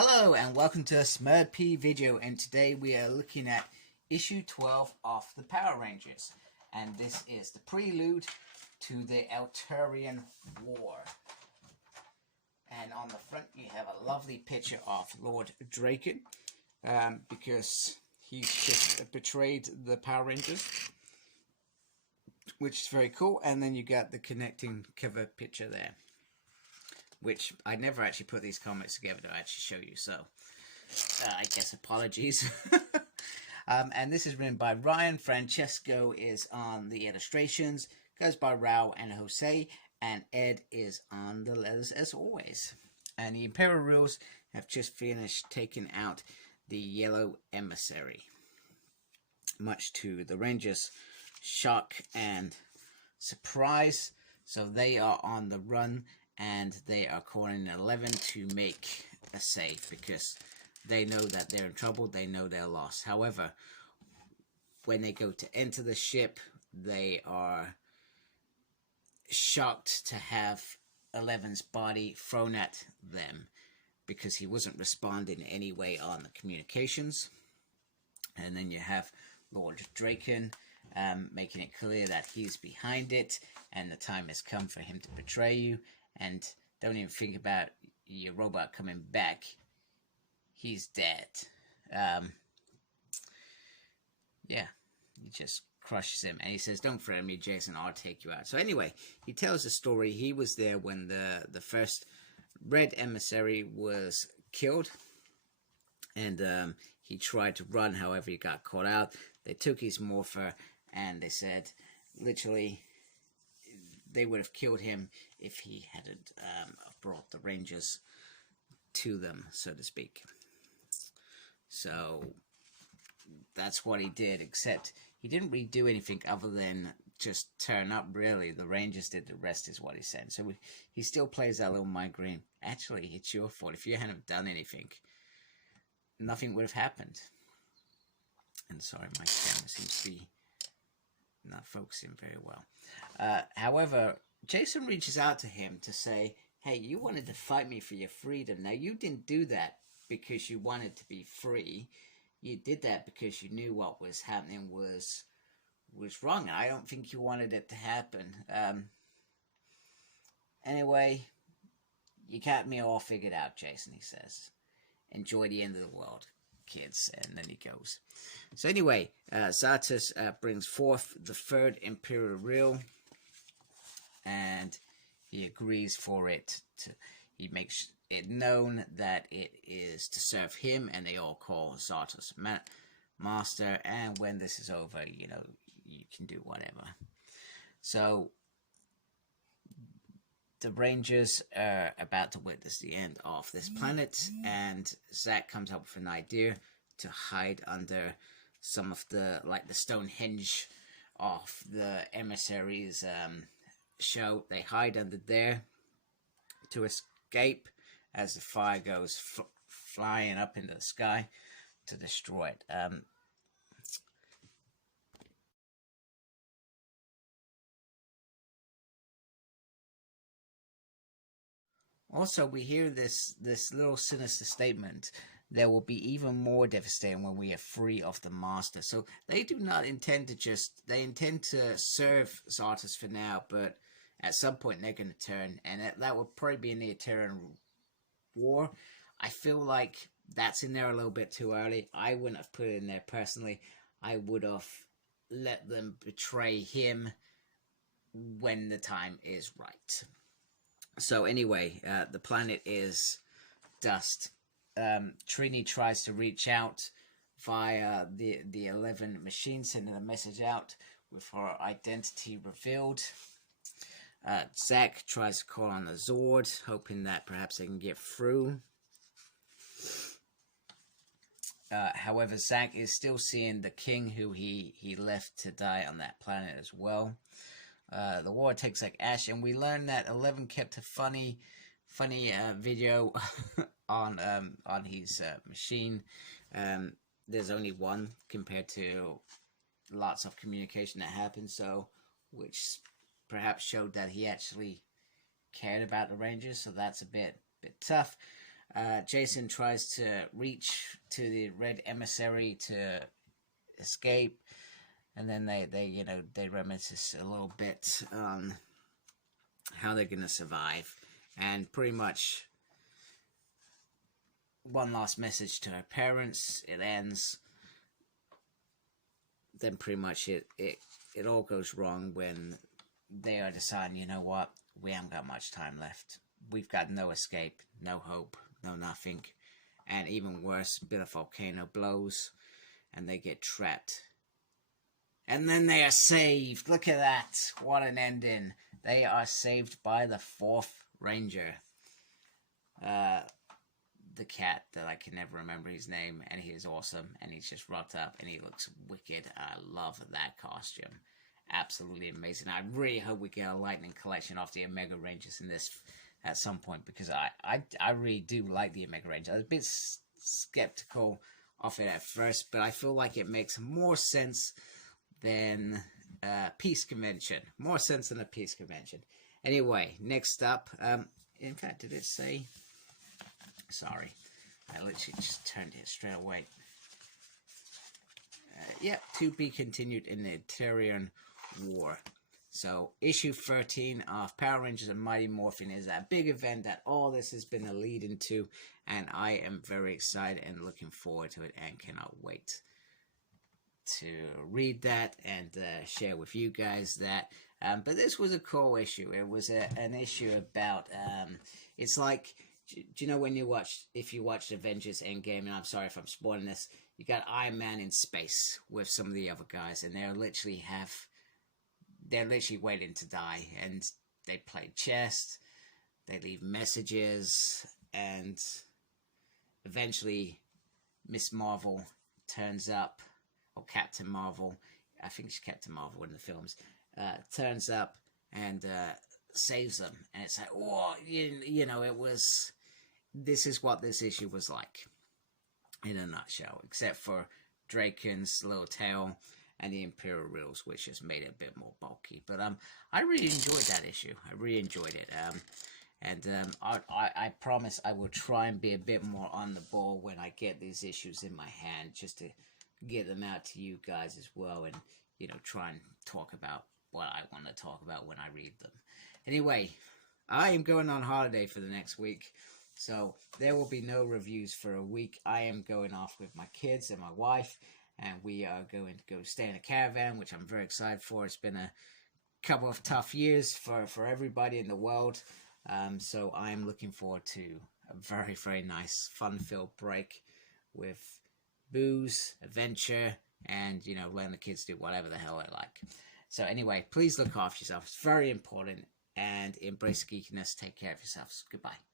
Hello and welcome to a SmurDP video, and today we are looking at issue 12 of the Power Rangers, and this is the prelude to the Eltarian War. And on the front you have a lovely picture of Lord Draken, because he's just betrayed the Power Rangers, which is very cool. And then you got the connecting cover picture there, which I never actually put these comics together to actually show you, so I guess apologies. And this is written by Ryan. Francesco is on the illustrations, goes by Rao and Jose, and Ed is on the letters as always. And the Imperial Rules have just finished taking out the Yellow Emissary, much to the Rangers' shock and surprise. So they are on the run, and they are calling 11 to make a save because they know that they're in trouble. They know they're lost. However, when they go to enter the ship, they are shocked to have 11's body thrown at them because he wasn't responding in any way on the communications. And then you have Lord Draken making it clear that he's behind it and the time has come for him to betray you. And don't even think about your robot coming back. He's dead. Yeah, he just crushes him. And he says, "Don't threaten me, Jason. I'll take you out." So anyway, he tells the story. He was there when the first Red Emissary was killed. And he tried to run. However, he got caught out. They took his morpher. And they said, literally, they would have killed him if he hadn't brought the Rangers to them, so to speak. So that's what he did, except he didn't really do anything other than just turn up, really. The Rangers did the rest, is what he said. So he still plays that little migraine. Actually, it's your fault. If you hadn't done anything, nothing would have happened. And sorry, my camera seems to be not focusing very well. However, Jason reaches out to him to say, "Hey, you wanted to fight me for your freedom. Now, you didn't do that because you wanted to be free. You did that because you knew what was happening was wrong. And I don't think you wanted it to happen. Anyway, you got me all figured out, Jason," he says. "Enjoy the end of the world, kids." And then he goes. So anyway, Zartus brings forth the third Imperial Rule, and he agrees for it to, he makes it known that it is to serve him, and they all call Zartus Master, and when this is over, you know, you can do whatever. So the Rangers are about to witness the end of this planet, and Zack comes up with an idea to hide under some of the, like the Stonehenge of the emissaries show. They hide under there to escape as the fire goes flying up into the sky to destroy it. Also, we hear this little sinister statement: "There will be even more devastating when we are free of the Master." So they do not intend to they intend to serve Zartus for now, but at some point they're going to turn, and that will probably be in the Eltarian War. I feel like that's in there a little bit too early. I wouldn't have put it in there personally. I would have let them betray him when the time is right. So anyway, the planet is dust. Trini tries to reach out via the 11 machine, sending a message out with her identity revealed. Zack tries to call on the Zord, hoping that perhaps they can get through. However, Zack is still seeing the king who he left to die on that planet as well. The war takes like ash, and we learn that 11 kept a funny video on his machine. There's only one compared to lots of communication that happened, so which perhaps showed that he actually cared about the Rangers. So that's a bit tough. Jason tries to reach to the Red Emissary to escape, and then they reminisce a little bit on how they're gonna survive, and pretty much one last message to her parents. It ends. Then pretty much it all goes wrong when they are deciding, you know what, we haven't got much time left. We've got no escape, no hope, no nothing. And even worse, a bit of volcano blows and they get trapped. And then they are saved. Look at that. What an ending. They are saved by the 4th Ranger. The cat that I can never remember his name, and he is awesome, and he's just rocked up, and he looks wicked. I love that costume. Absolutely amazing. I really hope we get a Lightning collection of the Omega Rangers in this at some point, because I really do like the Omega Rangers. I was a bit skeptical of it at first, but I feel like it makes more sense than Peace Convention. More sense than a Peace Convention. Anyway, next up, in fact, did it say... Sorry, I literally just turned it straight away. Yep, to be continued in the Terrian War. So, issue 13 of Power Rangers and Mighty Morphin is that big event that all this has been a lead into, and I am very excited and looking forward to it and cannot wait to read that and share with you guys that. But this was a cool issue. It was an issue about, it's like... Do you know when if you watched Avengers Endgame, and I'm sorry if I'm spoiling this, you got Iron Man in space with some of the other guys, and they're literally waiting to die, and they play chess, they leave messages, and eventually Miss Marvel turns up, or Captain Marvel, I think she's Captain Marvel in the films, turns up and saves them, and it's like, oh, you know, it was... This is what this issue was like, in a nutshell, except for Draken's little tail and the Imperial Riddles, which has made it a bit more bulky. But I really enjoyed that issue. I really enjoyed it. I promise I will try and be a bit more on the ball when I get these issues in my hand, just to get them out to you guys as well, and, you know, try and talk about what I want to talk about when I read them. Anyway, I am going on holiday for the next week. So there will be no reviews for a week. I am going off with my kids and my wife, and we are going to go stay in a caravan, which I'm very excited for. It's been a couple of tough years for everybody in the world. So I'm looking forward to a very, very nice, fun-filled break with booze, adventure, and, you know, letting the kids do whatever the hell they like. So anyway, please look after yourself. It's very important. And embrace geekiness. Take care of yourselves. Goodbye.